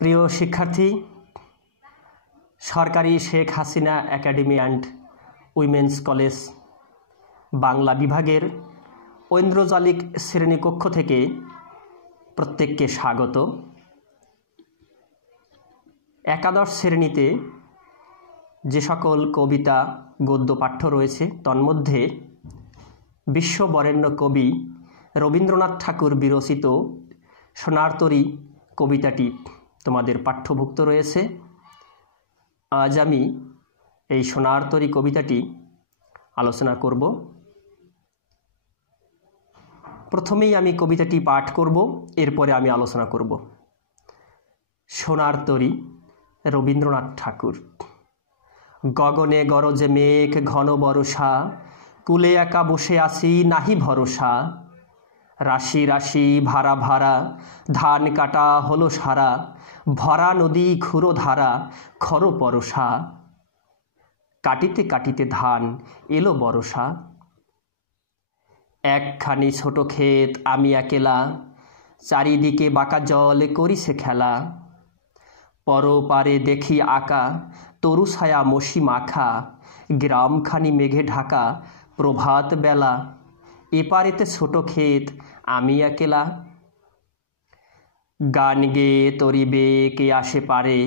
প্রিয় শিক্ষার্থী, সরকারি Sheikh Hasina academy and women's college Bangla বিভাগের ঐন্দ্রজালিক শ্রেণীকক্ষ থেকে প্রত্যেককে স্বাগত। একাদশ শ্রেণীতে যে সকল কবিতা গদ্য পাঠ্য রয়েছে তন্মধ্যে বিশ্ববরেণ্য কবি রবীন্দ্রনাথ ঠাকুর বিরচিত সোনার তরী কবিতাটি তোমাদের পাঠ্যভুক্ত রয়েছে। আজ আমি এই সোনার তরী কবিতাটি আলোচনা করব। প্রথমেই আমি কবিতাটি পাঠ করব, এরপরে আমি আলোচনা করব। সোনার তরী, রবীন্দ্রনাথ ঠাকুর। গগনে গরজে মেঘ ঘন বরষা, কুলে একা বসে আছি নাহি ভরসা। রাশি রাশি ভাড়া ভাড়া, ধান কাটা হলো সারা, ভরা নদী ক্ষুরো ধারা খর পরশা। কাটিতে কাটিতে ধান এলো বরষা। একখানি ছোট ক্ষেত আমি একেলা, চারিদিকে বাঁকা জল করিছে খেলা। পরপারে দেখি আঁকা তরু ছায়া মসি মাখা, গ্রামখানি মেঘে ঢাকা প্রভাত বেলা। এপারেতে ছোট ক্ষেত আমি একেলা। গান গেয়ে তরিবে কে আসে পারে,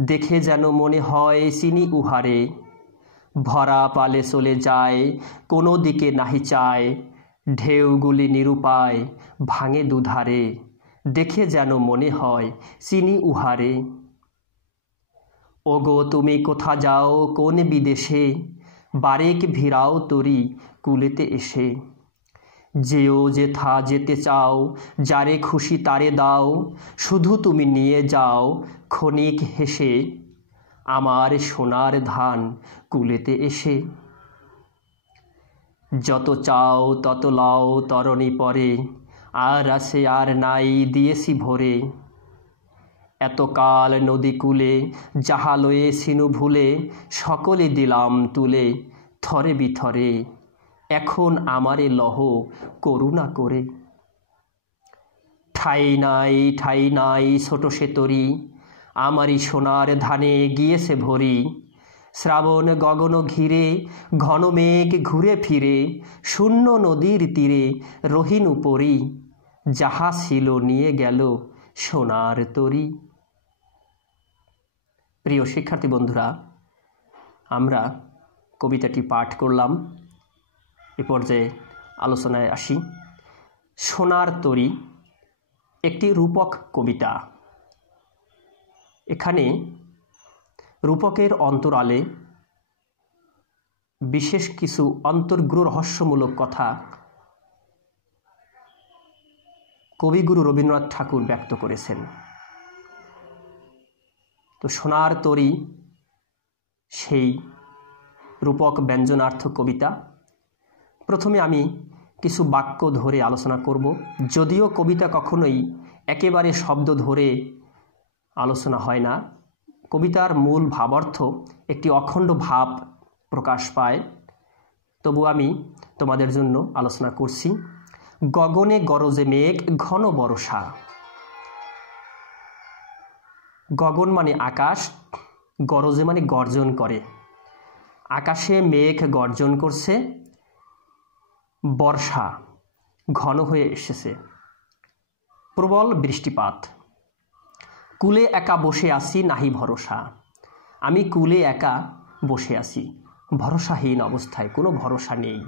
দেখে যেন মনে হয় চিনি উহারে। ভরা পালে চলে যায় কোনো দিকে নাহি চায়, ঢেউগুলি নিরুপায় ভাঙে দুধারে। দেখে যেন মনে হয় চিনি উহারে। ওগো তুমি কোথা যাও কোন বিদেশে, বারেক ভিড়াও তরি কুলেতে এসে। যেও যেথা যেতে চাও, যারে খুশি তারে দাও, শুধু তুমি নিয়ে যাও ক্ষণিক হেসে, আমার সোনার ধান কুলেতে এসে। যত চাও তত লাও তরণী পরে, আর আছে আর নাই দিয়েছি ভরে। এতকাল নদী কূলে যাহা লয়ে ছিনু ভুলে, সকলে দিলাম তুলে থরে বিথরে। এখন আমারে লহ করুণা করে। ঠাই নাই ছোট সে তরি, আমারই সোনার ধানে গিয়েছে ভরি। শ্রাবণ গগন ঘিরে ঘন মেঘ ঘুরে ফিরে, শূন্য নদীর তীরে রহিন উপরি। যাহা ছিল নিয়ে গেল সোনার তরি। প্রিয় শিক্ষার্থী বন্ধুরা, আমরা কবিতাটি পাঠ করলাম। এ পর্যায়ে আলোচনায় আসি। সোনার তরী একটি রূপক কবিতা। এখানে রূপকের অন্তরালে বিশেষ কিছু অন্তর্গ্রহ রহস্যমূলক কথা কবিগুরু রবীন্দ্রনাথ ঠাকুর ব্যক্ত করেছেন। তো সোনার তরী সেই রূপক ব্যঞ্জনার্থ কবিতা। প্রথমে আমি কিছু বাক্য ধরে আলোচনা করব। যদিও কবিতা কখনোই একেবারে শব্দ ধরে আলোচনা হয় না, কবিতার মূল ভাবার্থ একটি অখণ্ড ভাব প্রকাশ পায়, তবু আমি তোমাদের জন্য আলোচনা করছি। গগনে গরজে মেঘ ঘন বরষা। গগন মানে আকাশ, গরজে মানে গর্জন করে। আকাশে মেঘ গর্জন করছে, বর্ষা ঘন হয়ে এসেছে, প্রবল বৃষ্টিপাত। কুলে একা বসে আছি নাহি ভরসা। আমি কুলে একা বসে আছি, ভরসাহীন অবস্থায়, কোনো ভরসা নেই।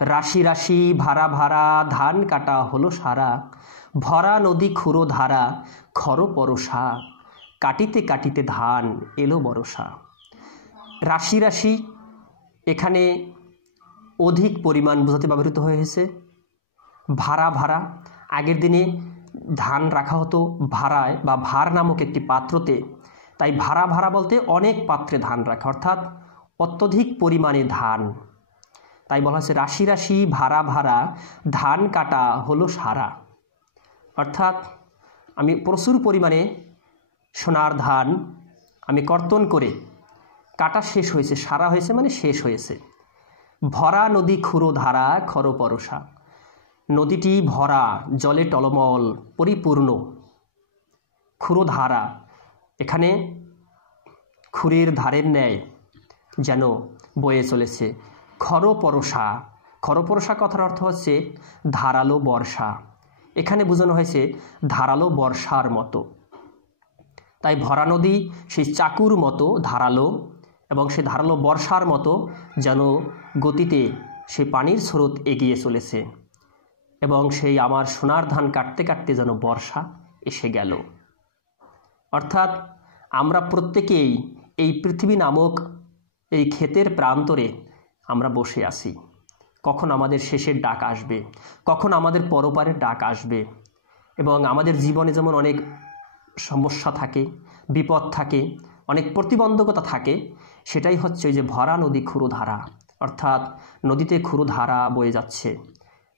রাশি রাশি ভাড়া ভাড়া, ধান কাটা হলো সারা, ভরা নদী ক্ষুরো ধারা খর পরশা। কাটিতে কাটিতে ধান এলো বরষা। রাশি রাশি এখানে অধিক পরিমাণ বোঝাতে ব্যবহৃত হয়েছে। ভাড়া ভাড়া, আগের দিনে ধান রাখা হতো ভাড়ায় বা ভার নামক একটি পাত্রতে, তাই ভাড়া ভাড়া বলতে অনেক পাত্রে ধান রাখা, অর্থাৎ অত্যধিক পরিমাণে ধান। তাই বলা হচ্ছে রাশি রাশি ভাড়া ভাড়া, ধান কাটা হলো সারা। অর্থাৎ আমি প্রচুর পরিমাণে সোনার ধান আমি কর্তন করে কাটা শেষ হয়েছে, সারা হয়েছে মানে শেষ হয়েছে। ভরা নদী ক্ষুরো ধারা খর পরশা। নদীটি ভরা, জলে টলমল, পরিপূর্ণ। ক্ষুরধারা, এখানে ক্ষুরের ধারের ন্যায় যেন বয়ে চলেছে। খরপরশা, খরপরশা কথার অর্থ হচ্ছে ধারালো বর্ষা। এখানে বোঝানো হয়েছে ধারালো বর্ষার মতো। তাই ভরা নদী সেই চাকুর মতো ধারালো, এবং সেই ধারালো বর্ষার মতো যেন গতিতে সেই পানির স্রোত এগিয়ে চলেছে, এবং সেই আমার সোনার ধান কাটতে কাটতে যেন বর্ষা এসে গেল। অর্থাৎ আমরা প্রত্যেকেই এই পৃথিবী নামক এই ক্ষেতের প্রান্তরে আমরা বসে আছি। কখন আমাদের শেষের ডাক আসবে, কখন আমাদের পরপারের ডাক আসবে। এবং আমাদের জীবনে যেমন অনেক সমস্যা থাকে, বিপদ থাকে, অনেক প্রতিবন্ধকতা থাকে, সেটাই হচ্ছে ওই যে ভরা নদী ক্ষুরধারা, অর্থাৎ নদীতে ক্ষুরধারা বয়ে যাচ্ছে,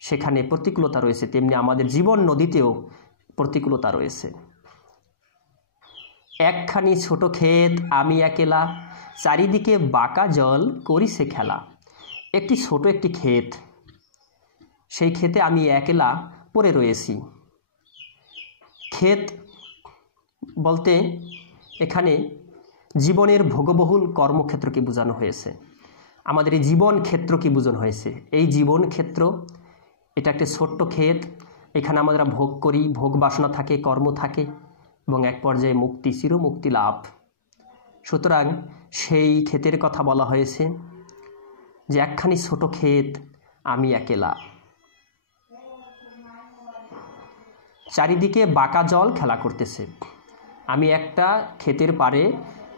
সেখানে প্রতিকূলতা রয়েছে। তেমনি আমাদের জীবন নদীতেও প্রতিকূলতা রয়েছে। একখানি ছোট ক্ষেত আমি একেলা, চারিদিকে বাঁকা জল করিছে খেলা। একটি ছোট একটি ক্ষেত, সেই ক্ষেতে আমি একেলা পড়ে রয়েছি। ক্ষেত বলতে এখানে জীবনের ভোগবহুল কর্মক্ষেত্রকে বোঝানো হয়েছে। আমাদের এই জীবন ক্ষেত্রকে বোঝানো হয়েছে। এই জীবন ক্ষেত্র এটা একটা ছোট্ট ক্ষেত, এখানে আমরা ভোগ করি, ভোগ বাসনা থাকে, কর্ম থাকে, এবং এক পর্যায়ে মুক্তি, চিরমুক্তি লাভ। সুতরাং সেই ক্ষেতের কথা বলা হয়েছে যে একখানি ছোট ক্ষেত আমি একেলা, চারিদিকে বাঁকা জল খেলা করতেছে। আমি একটা ক্ষেতের পারে,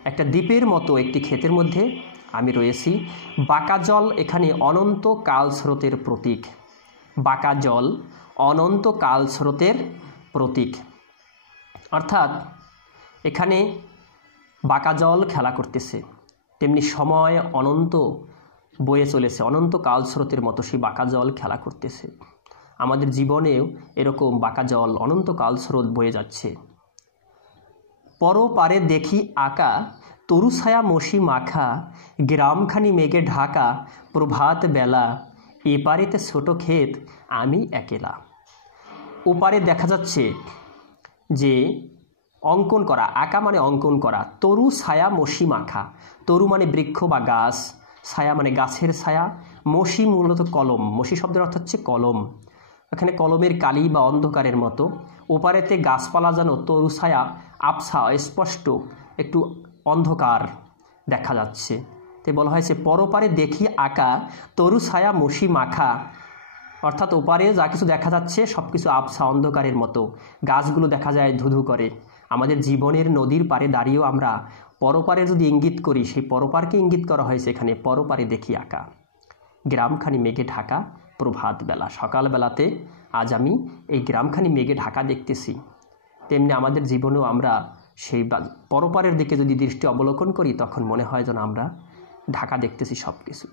একটা দ্বীপের মতো একটি ক্ষেতের মধ্যে আমি রয়েছি। বাঁকা জল এখানে অনন্ত কাল স্রোতের প্রতীক। বাঁকা জল অনন্ত কাল স্রোতের প্রতীক, অর্থাৎ এখানে বাঁকা জল খেলা করতেছে, তেমনি সময় অনন্ত বয়ে চলেছে, অনন্ত কাল স্রোতের মতো সেই বাঁকা জল খেলা করতেছে। আমাদের জীবনেও এরকম বাঁকা জল অনন্ত কাল স্রোত বয়ে যাচ্ছে। পরপারে দেখি আঁকা তরু ছায়া মশি মাখা, গ্রামখানি মেঘে ঢাকা প্রভাত বেলা, এপারেতে ছোট ক্ষেত আমি একেলা। ওপারে দেখা যাচ্ছে যে অঙ্কন করা, আঁকা মানে অঙ্কন করা, তরু ছায়া মশি মাখা। তরু মানে বৃক্ষ বা গাছ, ছায়া মানে গাছের ছায়া, মশি মূলত কলম, মশি শব্দের অর্থ হচ্ছে কলম। এখানে কলমের কালি বা অন্ধকারের মতো। ওপারেতে গাছপালা যেন তরু ছায়া, আবছা, স্পষ্ট একটু অন্ধকার দেখা যাচ্ছে। তো বলা হয়েছে পরপারে দেখি আঁকা তরু ছায়া মশি মাখা, অর্থাৎ ওপারে যা কিছু দেখা যাচ্ছে সব কিছু আবছা, অন্ধকারের মতো। গাছগুলো দেখা যায় ধুধু করে। আমাদের জীবনের নদীর পারে দাঁড়িয়েও আমরা পরপারে যদি ইঙ্গিত করি, সেই পরপারকে ইঙ্গিত করা হয়েছে এখানে পরপারে দেখি আঁকা। গ্রামখানি মেঘে ঢাকা প্রভাত বেলা, সকালবেলাতে আজ আমি এই গ্রামখানি মেঘে ঢাকা দেখতেছি। তেমনি আমাদের জীবনেও আমরা সেই পরপারের দিকে যদি দৃষ্টি অবলোকন করি, তখন মনে হয় যেন আমরা ঢাকা দেখতেছি সব কিছু।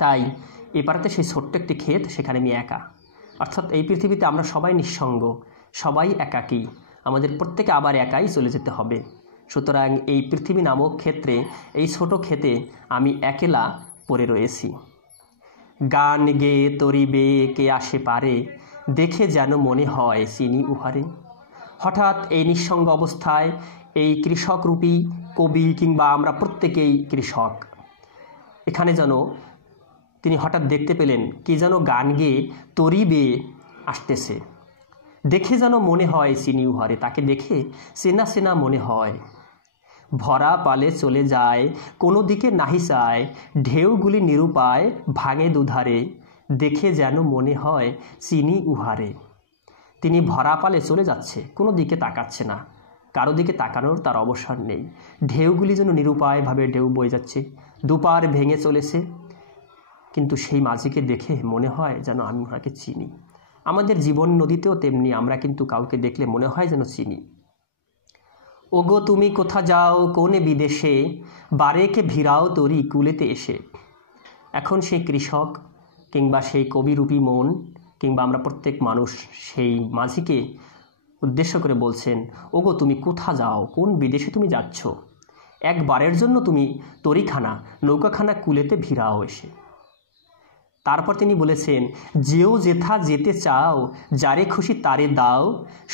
তাই এপারেতে সেই ছোট্ট একটি ক্ষেত, সেখানে আমি একা। অর্থাৎ এই পৃথিবীতে আমরা সবাই নিঃসঙ্গ, সবাই একাকী, আমাদের প্রত্যেকে আবার একাই চলে যেতে হবে। সুতরাং এই পৃথিবী নামক ক্ষেত্রে, এই ছোট ক্ষেতে আমি একেলা পড়ে রয়েছি। গান গে তরিবে কে আসে পারে, দেখে যেন মনে হয় চিনি উহারে। হঠাৎ এই নিঃসঙ্গ অবস্থায় এই কৃষকরূপী কবি, কিংবা আমরা প্রত্যেকেই কৃষক, এখানে যেন তিনি হঠাৎ দেখতে পেলেন কি যেন গান গেয়ে তরি বেয়ে আসতেছে। দেখে যেন মনে হয় চিনি উহারে, তাকে দেখে চেনা চেনা মনে হয়। ভরা পালে চলে যায়, কোনো দিকে নাহি চায়, ঢেউগুলি নিরুপায় ভাঙে দুধারে, দেখে যেন মনে হয় চিনি উহারে। তিনি ভরা পালে চলে যাচ্ছে, কোনো দিকে তাকাচ্ছে না, কারো দিকে তাকানোর তার অবসর নেই। ঢেউগুলি যেন নিরুপায়ভাবে ঢেউ বয়ে যাচ্ছে, দুপার ভেঙে চলেছে, কিন্তু সেই মাঝিকে দেখে মনে হয় যেন আমি ওনাকে চিনি। আমাদের জীবন নদীতেও তেমনি, আমরা কিন্তু কাউকে দেখলে মনে হয় যেন চিনি। ওগো তুমি কোথা যাও কোনে বিদেশে, বারেকে ভিড়াও তরি কুলেতে এসে। এখন সেই কৃষক কিংবা সেই কবিরূপী মন, কিংবা আমরা প্রত্যেক মানুষ সেই মাঝিকে উদ্দেশ্য করে বলছেন, ওগো তুমি কোথা যাও, কোন বিদেশে তুমি যাচ্ছ, একবারের জন্য তুমি তরিখানা, নৌকাখানা কুলেতে ভিড়াও এসে। তারপর তিনি বলেছেন, যেও যেথা যেতে চাও, যারে খুশি তারে দাও,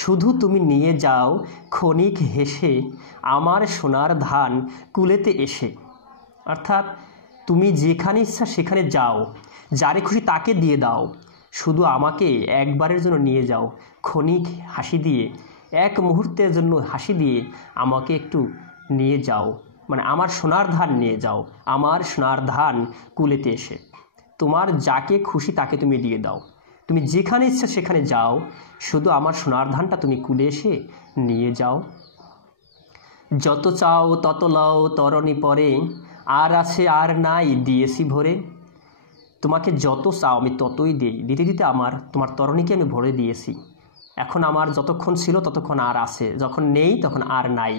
শুধু তুমি নিয়ে যাও ক্ষণিক হেসে আমার সোনার ধান কুলেতে এসে। অর্থাৎ তুমি যেখানে ইচ্ছা সেখানে যাও, যারে খুশি তাকে দিয়ে দাও, শুধু আমাকে একবারের জন্য নিয়ে যাও, ক্ষণিক হাসি দিয়ে, এক মুহূর্তের জন্য হাসি দিয়ে আমাকে একটু নিয়ে যাও, মানে আমার সোনার ধান নিয়ে যাও, আমার সোনার ধান কুলেতে এসে। তোমার যাকে খুশি তাকে তুমি দিয়ে দাও, তুমি যেখানে ইচ্ছা সেখানে যাও, শুধু আমার সোনার ধানটা তুমি কুলে এসে নিয়ে যাও। যত চাও তত লও তরণী পরে, আর আছে আর নাই দিয়েছি ভরে। তোমাকে যত চাও আমি ততই দিই, দিতে দিতে তোমার তরণীকে আমি ভরে দিয়েছি। এখন আমার যতক্ষণ ছিল ততক্ষণ আর আছে, যখন নেই তখন আর নাই।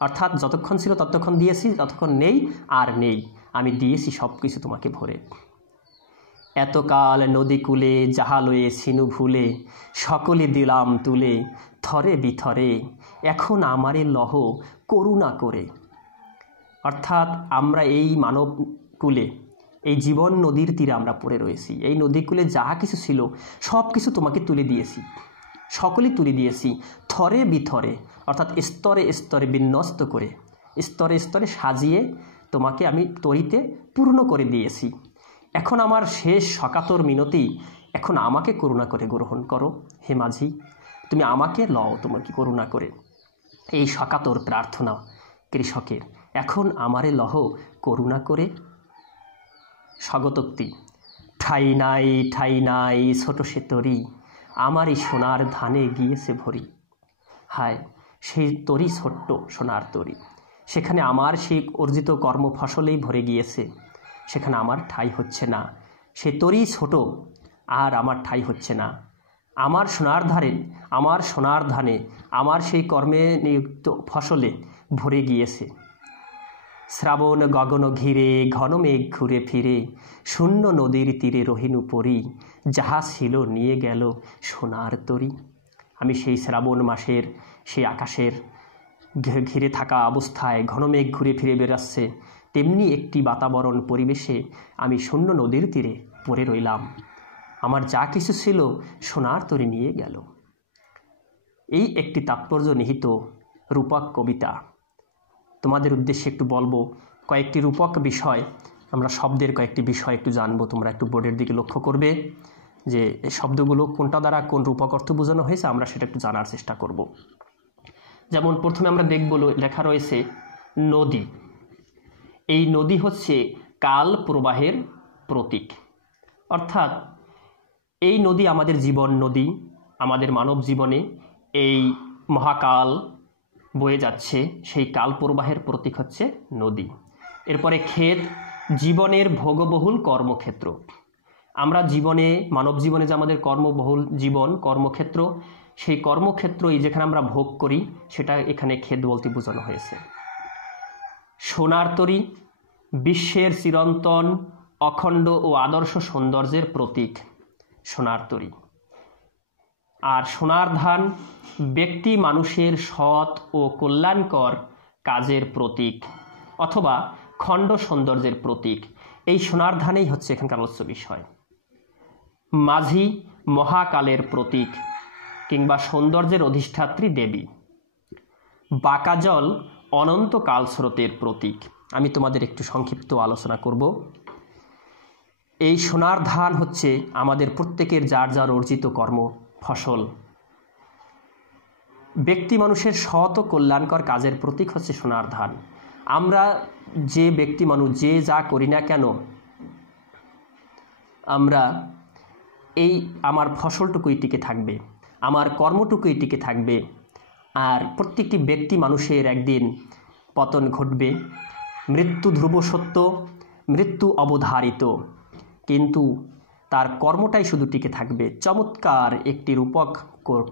অর্থাৎ যতক্ষণ ছিল ততক্ষণ দিয়েছি, যতক্ষণ নেই আর নেই, আমি দিয়েছি সব কিছু তোমাকে ভরে। এতকাল নদী কূলে যাহা লয়ে সিনু ভুলে, সকলে দিলাম তুলে থরে বিথরে, এখন আমারে লহ করুণা করে। অর্থাৎ আমরা এই মানব কূলে, এই জীবন নদীর তীরে আমরা পড়ে রয়েছি। এই নদীকূলে যাহা কিছু ছিল সব কিছু তোমাকে তুলে দিয়েছি, সকলেই তুলে দিয়েছি থরে বিথরে, অর্থাৎ স্তরে স্তরে বিন্যস্ত করে, স্তরে স্তরে সাজিয়ে তোমাকে আমি তরিতে পূর্ণ করে দিয়েছি। এখন আমার শেষ সকাতর মিনতি, এখন আমাকে করুণা করে গ্রহণ করো হে মাঝি, তুমি আমাকে লও তোমাকে করুণা করে। এই সকাতর প্রার্থনা কৃষকের, এখন আমারে লহ করুণা করে। স্বাগতোক্তি। ঠাই নাই ছোট সে তরি, আমারই সোনার ধানে গিয়েছে ভরি। হায়, সেই তরি ছোট্ট সোনার তরি, সেখানে আমার সেই অর্জিত কর্মফসলেই ভরে গিয়েছে, সেখানে আমার ঠাই হচ্ছে না। সে তরি ছোট, আর আমার ঠাই হচ্ছে না। আমার সোনার ধানে আমার সেই কর্মে নিযুক্ত ফসলে ভরে গিয়েছে। শ্রাবণ গগন ঘিরে ঘন মেঘ ঘুরে ফিরে, শূন্য নদীর তীরে রহিনু পরি, যাহা ছিল নিয়ে গেল সোনার তরি। আমি সেই শ্রাবণ মাসের সেই আকাশের ঘিরে থাকা অবস্থায় ঘন মেঘ ঘুরে ফিরে বেরাচ্ছে, তেমনি একটি বাতাবরণ পরিবেশে আমি শূন্য নদীর তীরে পড়ে রইলাম। আমার যা কিছু ছিল সোনার তরি নিয়ে গেল। এই একটি তাৎপর্য নিহিত রূপক কবিতা। তোমাদের উদ্দেশ্যে একটু বলবো কয়েকটি রূপক বিষয়, আমরা শব্দের কয়েকটি বিষয় একটু জানবো। তোমরা একটু বোর্ডের দিকে লক্ষ্য করবে যে এই শব্দগুলো কোনটা দ্বারা কোন রূপক অর্থ বোঝানো হয়েছে, আমরা সেটা একটু জানার চেষ্টা করব। যেমন প্রথমে আমরা দেখব লেখা রয়েছে নদী। এই নদী হচ্ছে কাল প্রবাহের প্রতীক, অর্থাৎ এই নদী আমাদের জীবন নদী। আমাদের মানব জীবনে এই মহাকাল বয়ে যাচ্ছে, সেই কাল প্রবাহের প্রতীক হচ্ছে নদী। এরপরে ক্ষেত, জীবনের ভোগবহুল কর্মক্ষেত্র। আমরা জীবনে, মানব জীবনে যে আমাদের কর্মবহুল জীবন, কর্মক্ষেত্র, সেই কর্মক্ষেত্রই যেখানে আমরা ভোগ করি সেটা এখানে ক্ষেত বলতে বোঝানো হয়েছে। সোনার তরী, বিশ্বের চিরন্তন অখণ্ড ও আদর্শ সৌন্দর্যের প্রতীক সোনার তরী। আর সোনার ধান, ব্যক্তি মানুষের সৎ ও কল্যাণকর কাজের প্রতীক অথবা খণ্ড সৌন্দর্যের প্রতীক। এই সোনার ধানেই হচ্ছে এখানকার আলোচ্য বিষয়। মাঝি, মহাকালের প্রতীক কিংবা সৌন্দর্যের অধিষ্ঠাত্রী দেবী। বাঁকা জল, অনন্ত কাল স্রোতের প্রতীক। আমি তোমাদের একটু সংক্ষিপ্ত আলোচনা করব। এই সোনার ধান হচ্ছে আমাদের প্রত্যেকের যার যার অর্জিত কর্ম ফসল। ব্যক্তি মানুষের সৎ ও কল্যাণকর কাজের প্রতীক হচ্ছে সোনার ধান। আমরা যে ব্যক্তি মানুষ যে যা করি না কেন, আমরা এই আমার ফসলটুকুই টিকে থাকবে, আমার কর্মটুকুই টিকে থাকবে। আর প্রত্যেকটি ব্যক্তি মানুষের একদিন পতন ঘটবে। মৃত্যু ধ্রুব সত্য, মৃত্যু অবধারিত, কিন্তু তার কর্মটাই শুধু টিকে থাকবে। চমৎকার একটি রূপক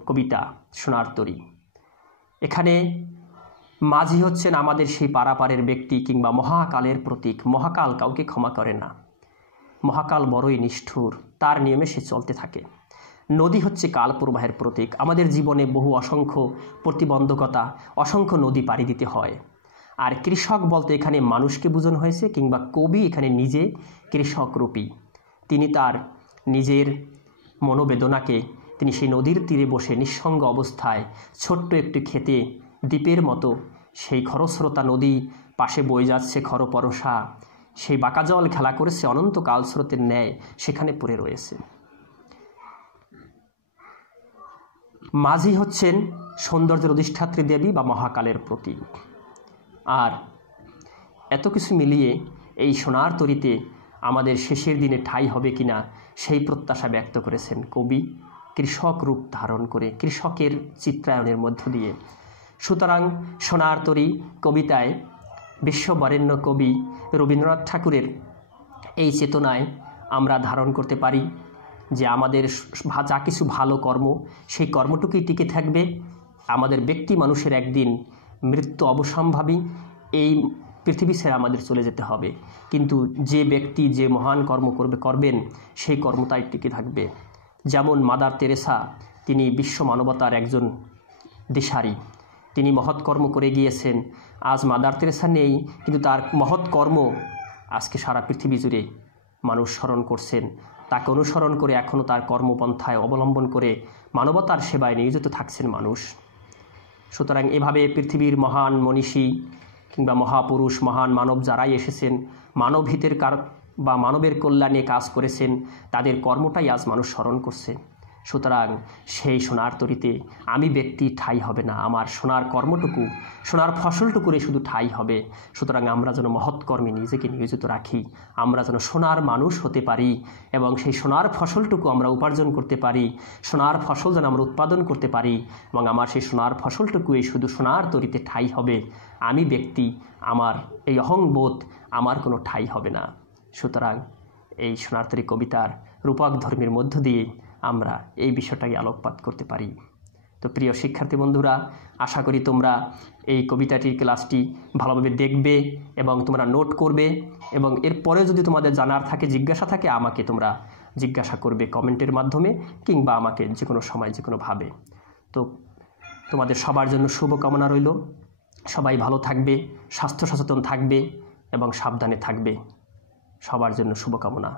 কবিতা সোনার তরী। এখানে মাঝি হচ্ছেন আমাদের সেই পারাপারের ব্যক্তি কিংবা মহাকালের প্রতীক। মহাকাল কাউকে ক্ষমা করে না, মহাকাল বড়ই নিষ্ঠুর, তার নিয়মে সে চলতে থাকে। নদী হচ্ছে কাল প্রবাহের প্রতীক। আমাদের জীবনে বহু অসংখ্য প্রতিবন্ধকতা, অসংখ্য নদী পাড়ি দিতে হয়। আর কৃষক বলতে এখানে মানুষকে বোঝানো হয়েছে, কিংবা কবি এখানে নিজে কৃষক রূপী। তিনি তার নিজের মনোবেদনাকে তিনি সেই নদীর তীরে বসে নিঃসঙ্গ অবস্থায় ছোট্ট একটি ক্ষেতে দ্বীপের মতো সেই খরস্রোতা নদী পাশে বয়ে যাচ্ছে খরপরশা, সেই বাঁকা জল খেলা করেছে অনন্তকাল স্রোতের ন্যায় সেখানে পড়ে রয়েছে। মাঝি হচ্ছেন সৌন্দর্যের অধিষ্ঠাত্রী দেবী বা মহাকালের প্রতীক। আর এত কিছু মিলিয়ে এই সোনার তরীতে আমাদের শেষের দিনে ঠাঁই হবে কিনা সেই প্রত্যাশা ব্যক্ত করেছেন কবি কৃষক রূপ ধারণ করে, কৃষকের চিত্রায়নের মধ্য দিয়ে। সুতরাং সোনার তরী কবিতায় বিশ্ববরেণ্য কবি রবীন্দ্রনাথ ঠাকুরের এই চেতনায় আমরা ধারণ করতে পারি যে আমাদের যা কিছু ভালো কর্ম সেই কর্মটুকুই টিকে থাকবে। আমাদের ব্যক্তি মানুষের একদিন মৃত্যু অবসম্ভাবী, এই পৃথিবী ছেড়ে আমাদের চলে যেতে হবে, কিন্তু যে ব্যক্তি যে মহান কর্ম করবেন সেই কর্মটাই টিকে থাকবে। যেমন মাদার তেরেসা, তিনি বিশ্ব মানবতার একজন দিশারি, তিনি মহৎ কর্ম করে গিয়েছেন। আজ মাদার তেরেসা নেই, কিন্তু তার মহৎ কর্ম আজকে সারা পৃথিবী জুড়ে মানুষ স্মরণ করছেন। তাকে অনুসরণ করে এখনও তার কর্মপন্থায় অবলম্বন করে মানবতার সেবায় নিয়োজিত থাকছেন মানুষ। সুতরাং এভাবে পৃথিবীর মহান মনীষী কিংবা মহাপুরুষ, মহান মানব যারাই এসেছেন, মানবহিতের বা মানবের কল্যাণে কাজ করেছেন, তাদের কর্মটাই আজ মানুষ স্মরণ করছে। সুতরাং সেই সোনার তরীতে আমি ব্যক্তি ঠাঁই হবে না, আমার সোনার কর্মটুকু, সোনার ফসলটুকুরে শুধু ঠাঁই হবে। সুতরাং আমরা যেন মহৎ কর্মে নিজেকে নিয়োজিত রাখি, আমরা যেন সোনার মানুষ হতে পারি এবং সেই সোনার ফসলটুকু আমরা উপার্জন করতে পারি, সোনার ফসল যেন আমরা উৎপাদন করতে পারি এবং আমার সেই সোনার ফসলটুকুই শুধু সোনার তরীতে ঠাঁই হবে। আমি ব্যক্তি, আমার এই অহংবোধ আমার কোনো ঠাঁই হবে না। সুতরাং এই সোনার তরী কবিতার রূপক ধর্মের মধ্য দিয়ে আমরা এই বিষয়টাকে আলোকপাত করতে পারি। তো প্রিয় শিক্ষার্থী বন্ধুরা, আশা করি তোমরা এই কবিতাটির ক্লাসটি ভালোভাবে দেখবে এবং তোমরা নোট করবে, এবং এরপরে যদি তোমাদের জানার থাকে, জিজ্ঞাসা থাকে, আমাকে তোমরা জিজ্ঞাসা করবে কমেন্টের মাধ্যমে কিংবা আমাকে যে কোনো সময় যে কোনোভাবে। তো তোমাদের সবার জন্য শুভকামনা রইল। সবাই ভালো থাকবে, স্বাস্থ্য সচেতন থাকবে এবং সাবধানে থাকবে। সবার জন্য শুভকামনা।